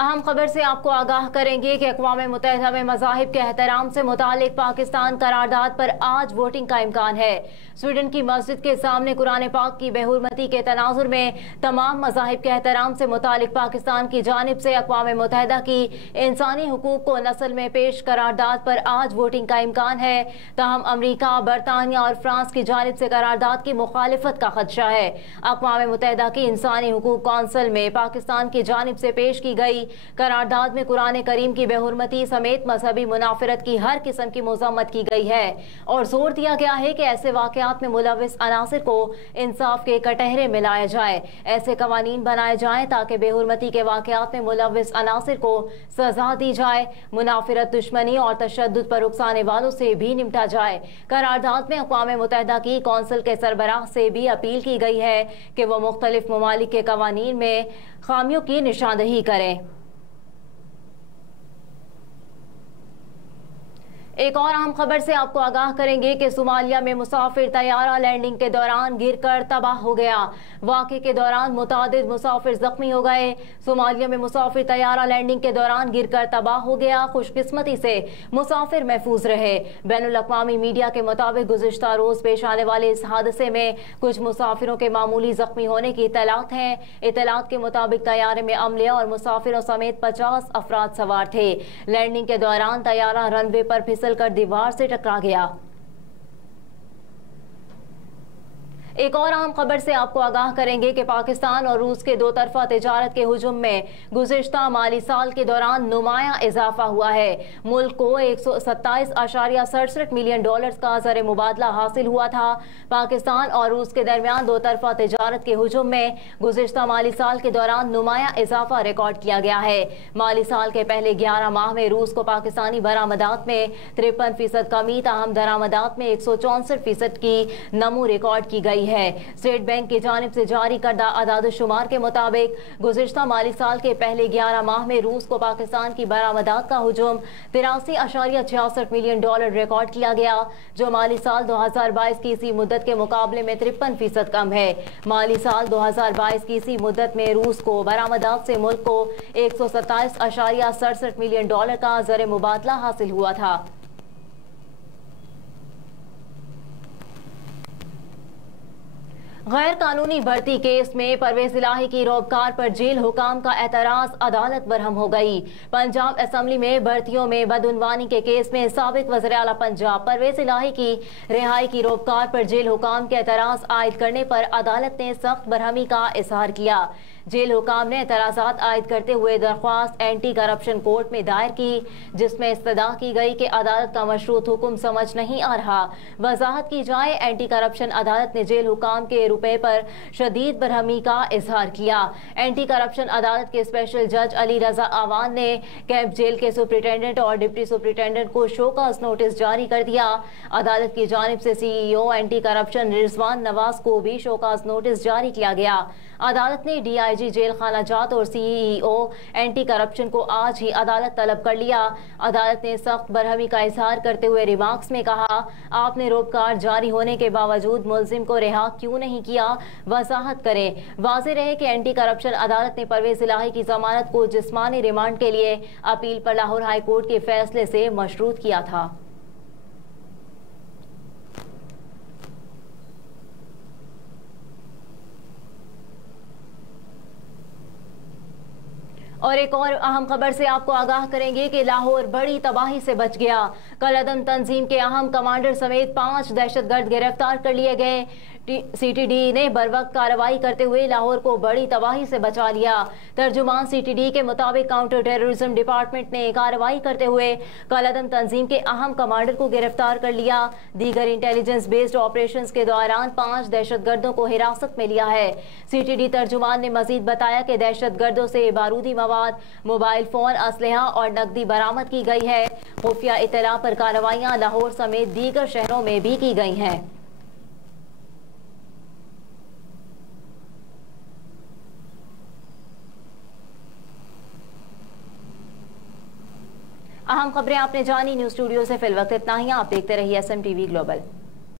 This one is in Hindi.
अहम खबर से आपको आगाह करेंगे कि अक़वाम मुत्तहिदा में मज़ाहिब के एहतराम से मुतालिक पाकिस्तान करारदाद पर आज वोटिंग का इम्कान है। स्वीडन की मस्जिद के सामने कुरान पाक की बेहुरमती के तनाजुर में तमाम मज़ाहिब के एहतराम से मुतालिक पाकिस्तान की जानिब से अक़वाम मुत्तहिदा की इंसानी हुकूक को नस्ल में पेश करारदाद पर आज वोटिंग का इम्कान है। ताहम अमरीका, बरतानिया और फ्रांस की जानिब से करारदाद की मुखालिफत का खदशा है। अक़वाम मुत्तहिदा की इंसानी हुकूक कौंसिल में पाकिस्तान की जानिब से पेश की गई करारदाद में कुरान करीम की बेहुरमती समेत मजहबी मुनाफरत की हर किस्म की मज़म्मत की गई है और जोर दिया गया है कि ऐसे वाक़यात में मुलविस अनासिर को इंसाफ के कटहरे में लाया जाए। ऐसे कवानीन बनाए जाएं ताकि बेहुरमती के वाक़यात में मुलविस अनासिर को सजा दी जाए। मुनाफरत, दुश्मनी और तशद्दुद पर उकसाने वालों से भी निपटा जाए। करारदाद में अक़वाम मुत्तहिदा की कौंसिल के सरबराह से भी अपील की गई है कि वह मुख्तलिफ ममालिक के कवानीन में खामियों की निशानदही करें। एक और अहम खबर से आपको आगाह करेंगे कि सोमालिया में मुसाफिर तैयारा लैंडिंग के दौरान गिरकर तबाह हो गया। वाक़े के दौरान मुतादिद मुसाफिर जख्मी हो गए। सोमालिया में मुसाफिर तैयारा लैंडिंग के दौरान गिरकर तबाह हो गया। खुशकिस्मती से मुसाफिर महफूज रहे। बैनुल अक़वामी मीडिया के मुताबिक गुज़िश्ता रोज पेश आने वाले इस हादसे में कुछ मुसाफिरों के मामूली जख्मी होने की इत्तलात हैं। इत्तलात के मुताबिक तैयारे में अमले और मुसाफिरों समेत 50 अफराद सवार थे। लैंडिंग के दौरान तैयारा रनवे पर फिसल कर दीवार से टकरा गया। एक और अहम खबर से आपको आगाह करेंगे कि पाकिस्तान और रूस के दो तरफा तिजारत के हुजूम में गुज़िश्ता माली साल के दौरान नुमाया इजाफा हुआ है। मुल्क को $127.67 मिलियन का ज़र मुबादला हासिल हुआ था। पाकिस्तान और रूस के दरमियान दो तरफा तिजारत के हुजूम में गुज़िश्ता माली साल के दौरान नुमाया इजाफा रिकॉर्ड किया गया है। माली साल के पहले 11 माह में रूस को पाकिस्तानी बरामदात में 53% कमी, ताहम दरामदात में 164% की नमू रिकॉर्ड की गई है। स्टेट बैंक की जानिब से जारी करदा अदाद-ओ-शुमार के मुताबिक गुज़िश्ता माली साल के पहले 11 माह में रूस को पाकिस्तान की बरामदात का हुजूम $83.66 मिलियन रिकॉर्ड किया गया, जो माली साल 2022 की इसी मुद्दत के मुकाबले में 53% कम है। माली साल 2022 की इसी मुद्दत में रूस को बरामदात से मुल्क को $127.67 मिलियन का ज़र मुबादला हासिल हुआ था। गैर कानूनी भर्ती केस में परवेज इलाही की रोबकार पर जेल हुकाम का एतराज अदालत बरहम हो गई। पंजाब असम्बली में भर्तियों में बदउनवानी के केस में साबिक वज़ीर आला पंजाब परवेज इलाही की रिहाई की रोबकार पर जेल हुकाम के एतराज आयद करने पर अदालत ने सख्त बरहमी का इजहार किया। जेल हुकाम ने एतराज़ात आयद करते हुए दरख्वास्त एंटी करप्शन कोर्ट में दायर की, जिसमें इस्तदा की गई कि अदालत का मशरूत हुक्म समझ नहीं आ रहा। वजाहत की जाए, एंटी करप्शन अदालत ने जेल हुकाम के रुपए पर शदीद बरहमी का इजहार किया। एंटी करप्शन अदालत के स्पेशल जज अली रजा आवान ने कैंप जेल के सुप्रिटेंडेंट और डिप्टी सुप्रिटेंडेंट को शोकॉज नोटिस जारी कर दिया। अदालत की जानिब से CEO anti corruption Rizwan Nawaz को भी शोकॉज नोटिस जारी किया गया। अदालत ने DIG जेल खाना जात और CEO एंटी करप्शन को आज ही अदालत तलब कर लिया। अदालत ने सख्त बरहमी का इजहार करते हुए रिमार्क्स में कहा, आपने रोबकार जारी होने के बावजूद मुलजिम को रिहा क्यों नहीं किया, वजाहत करें। वाज़ेह रहे कि एंटी करप्शन अदालत ने परवेज इलाही की जमानत को जिस्मानी रिमांड के लिए अपील पर लाहौर हाई कोर्ट के फैसले से मशरूत किया था। और एक और अहम खबर से आपको आगाह करेंगे कि लाहौर बड़ी तबाही से बच गया। कलअदम तंजीम के अहम कमांडर समेत 5 दहशतगर्द गिरफ्तार कर लिए गए। CTD ने बरवक्त कार्रवाई करते हुए लाहौर को बड़ी तबाही से बचा लिया। तर्जुमान CTD के मुताबिक काउंटर टेररिज्म डिपार्टमेंट ने कार्रवाई करते हुए कलअदम तंजीम के अहम कमांडर को गिरफ्तार कर लिया। दीगर इंटेलिजेंस बेस्ड ऑपरेशंस के दौरान 5 दहशतगर्दों को हिरासत में लिया है। CTD तर्जुमान ने मजीद बताया कि दहशतगर्दों से बारूदी मवाद, मोबाइल फोन, असलहा और नकदी बरामद की गई है। खुफिया इत्तला पर कार्रवाइयां लाहौर समेत दीगर शहरों में भी की गई हैं। अहम खबरें आपने जानी। न्यूज स्टूडियो से फिल वक्त इतना ही। आप देखते रहिए SMTV ग्लोबल।